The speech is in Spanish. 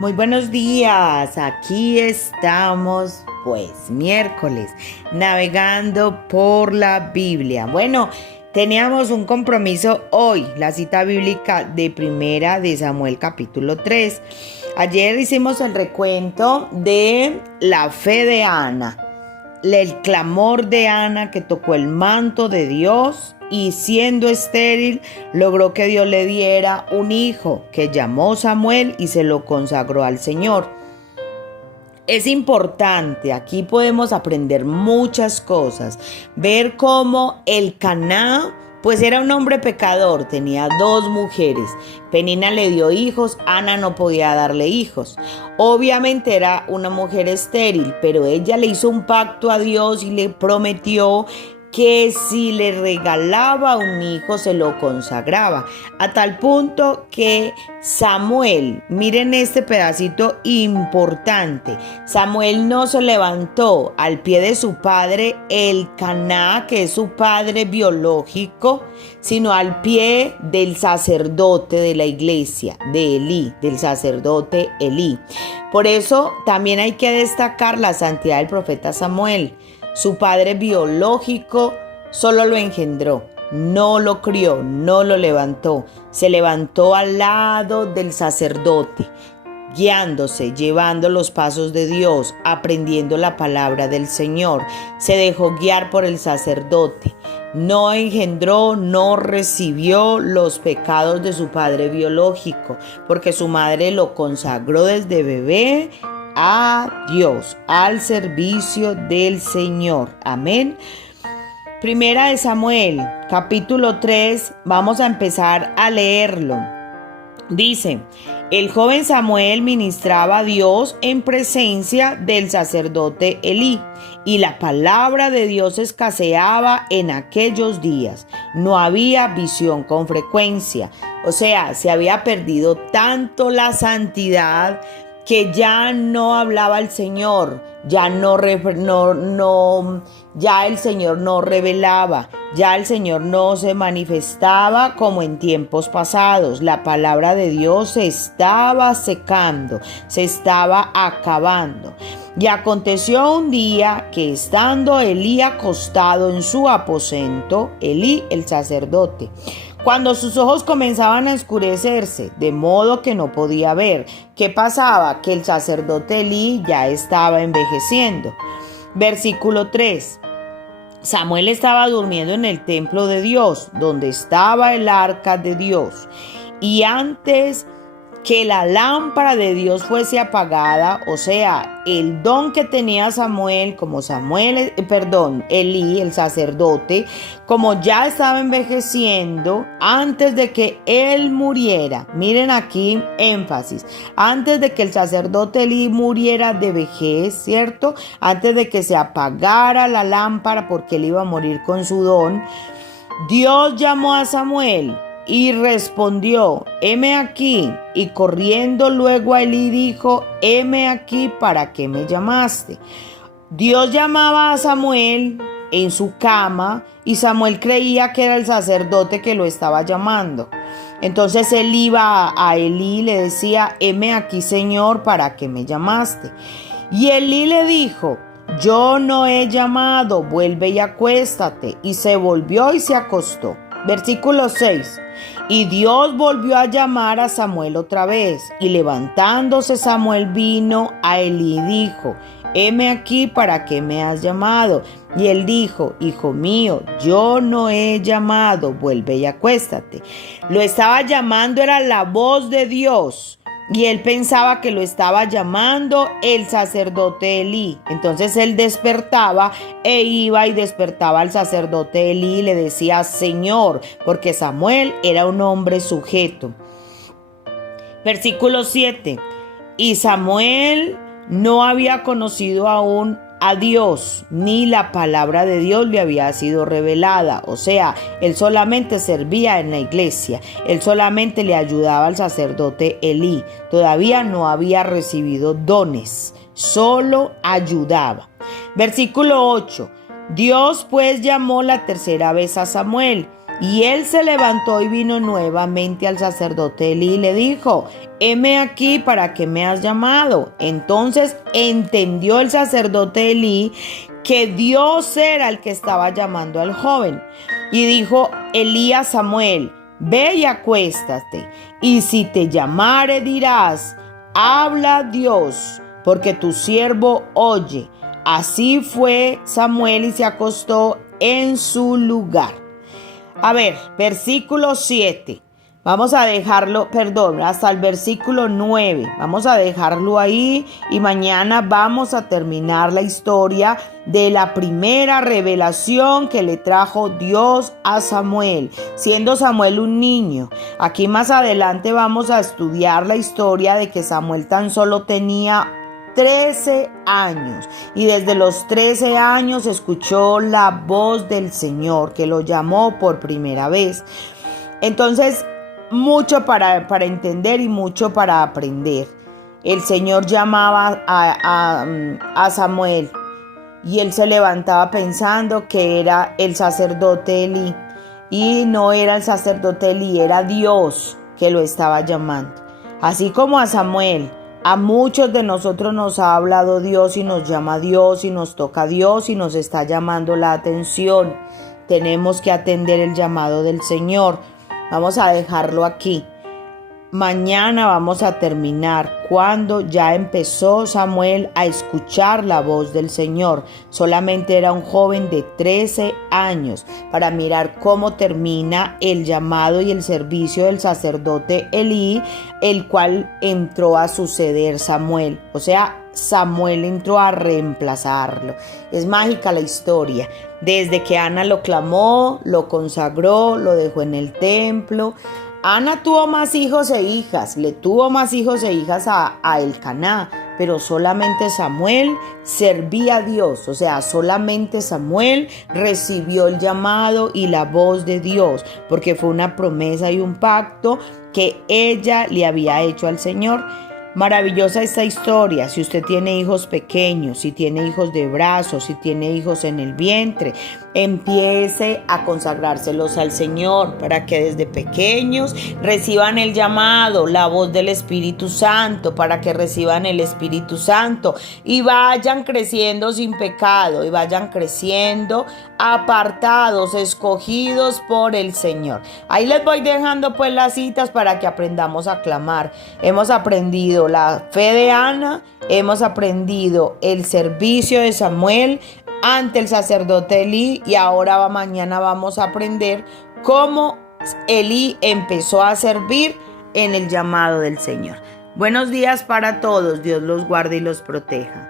Muy buenos días, aquí estamos pues miércoles navegando por la Biblia. Bueno, teníamos un compromiso hoy, la cita bíblica de Primera de Samuel capítulo 3. Ayer hicimos el recuento de la fe de Ana, el clamor de Ana que tocó el manto de Dios y siendo estéril logró que Dios le diera un hijo que llamó Samuel y se lo consagró al Señor. Es importante, aquí podemos aprender muchas cosas, ver cómo Elcaná pues era un hombre pecador, tenía 2 mujeres. Penina le dio hijos, Ana no podía darle hijos. Obviamente era una mujer estéril, pero ella le hizo un pacto a Dios y le prometió que si le regalaba un hijo se lo consagraba, a tal punto que Samuel, miren este pedacito importante, Samuel no se levantó al pie de su padre Elcaná, que es su padre biológico, sino al pie del sacerdote de la iglesia, de Elí, del sacerdote Elí. Por eso también hay que destacar la santidad del profeta Samuel. Su padre biológico solo lo engendró, no lo crió, no lo levantó. Se levantó al lado del sacerdote, guiándose, llevando los pasos de Dios, aprendiendo la palabra del Señor. Se dejó guiar por el sacerdote. No engendró, no recibió los pecados de su padre biológico, porque su madre lo consagró desde bebé a Dios, al servicio del Señor. Amén. Primera de Samuel, capítulo 3, vamos a empezar a leerlo. Dice: el joven Samuel ministraba a Dios en presencia del sacerdote Elí, y la palabra de Dios escaseaba en aquellos días. No había visión con frecuencia. O sea, se había perdido tanto la santidad que ya no hablaba el Señor, ya ya el Señor no revelaba, ya el Señor no se manifestaba como en tiempos pasados. La palabra de Dios se estaba secando, se estaba acabando. Y aconteció un día que estando Elí acostado en su aposento, Elí el sacerdote, cuando sus ojos comenzaban a oscurecerse, de modo que no podía ver, ¿qué pasaba? Que el sacerdote Elí ya estaba envejeciendo. Versículo 3. Samuel estaba durmiendo en el templo de Dios, donde estaba el arca de Dios. Y antes que la lámpara de Dios fuese apagada, o sea, el don que tenía Samuel, como Elí, el sacerdote, como ya estaba envejeciendo, antes de que él muriera, miren aquí énfasis, antes de que el sacerdote Elí muriera de vejez, ¿cierto? Antes de que se apagara la lámpara, porque él iba a morir con su don, Dios llamó a Samuel. Y respondió: heme aquí. Y corriendo luego a Elí dijo: heme aquí, ¿para qué me llamaste? Dios llamaba a Samuel en su cama y Samuel creía que era el sacerdote que lo estaba llamando. Entonces él iba a Elí y le decía: heme aquí, Señor, ¿para qué me llamaste? Y Elí le dijo: yo no he llamado, vuelve y acuéstate. Y se volvió y se acostó. Versículo 6. Y Dios volvió a llamar a Samuel otra vez, y levantándose Samuel vino a Elí y dijo: heme aquí, ¿para qué me has llamado? Y él dijo: hijo mío, yo no he llamado, vuelve y acuéstate. Lo estaba llamando, era la voz de Dios. Y él pensaba que lo estaba llamando el sacerdote Elí. Entonces él despertaba e iba y despertaba al sacerdote Elí y le decía: Señor, porque Samuel era un hombre sujeto. Versículo 7. Y Samuel no había conocido aún a Dios, ni la palabra de Dios le había sido revelada. O sea, él solamente servía en la iglesia, él solamente le ayudaba al sacerdote Elí. Todavía no había recibido dones, solo ayudaba. Versículo 8. Dios pues llamó la tercera vez a Samuel, Y él se levantó y vino nuevamente al sacerdote Elí y le dijo: heme aquí, ¿para qué me has llamado? Entonces entendió el sacerdote Elí que Dios era el que estaba llamando al joven. Y dijo Elí a Samuel: ve y acuéstate, y si te llamare dirás: habla Dios, porque tu siervo oye. Así fue Samuel y se acostó en su lugar. A ver, versículo 7. Vamos a dejarlo, hasta el versículo 9. Vamos a dejarlo ahí y mañana vamos a terminar la historia de la primera revelación que le trajo Dios a Samuel, siendo Samuel un niño. Aquí más adelante vamos a estudiar la historia de que Samuel tan solo tenía 13 años y desde los 13 años escuchó la voz del Señor que lo llamó por primera vez. Entonces, mucho para entender y mucho para aprender. El Señor llamaba a Samuel y él se levantaba pensando que era el sacerdote Elí, y no era el sacerdote Elí, era Dios que lo estaba llamando. Así como a Samuel, a muchos de nosotros nos ha hablado Dios y nos llama Dios y nos toca Dios y nos está llamando la atención. Tenemos que atender el llamado del Señor. Vamos a dejarlo aquí. Mañana vamos a terminar cuando ya empezó Samuel a escuchar la voz del Señor. Solamente era un joven de 13 años, para mirar cómo termina el llamado y el servicio del sacerdote Elí, el cual entró a suceder Samuel. O sea, Samuel entró a reemplazarlo. Es mágica la historia. Desde que Ana lo clamó, lo consagró, lo dejó en el templo. Ana tuvo más hijos e hijas, le tuvo más hijos e hijas a Elcaná, pero solamente Samuel servía a Dios, o sea, solamente Samuel recibió el llamado y la voz de Dios, porque fue una promesa y un pacto que ella le había hecho al Señor. Maravillosa esta historia. Si usted tiene hijos pequeños, si tiene hijos de brazos, si tiene hijos en el vientre, empiece a consagrárselos al Señor para que desde pequeños reciban el llamado, la voz del Espíritu Santo, para que reciban el Espíritu Santo y vayan creciendo sin pecado y vayan creciendo apartados, escogidos por el Señor. Ahí les voy dejando pues las citas para que aprendamos a clamar. Hemos aprendido la fe de Ana, hemos aprendido el servicio de Samuel ante el sacerdote Elí, y ahora mañana vamos a aprender cómo Elí empezó a servir en el llamado del Señor. Buenos días para todos, Dios los guarde y los proteja.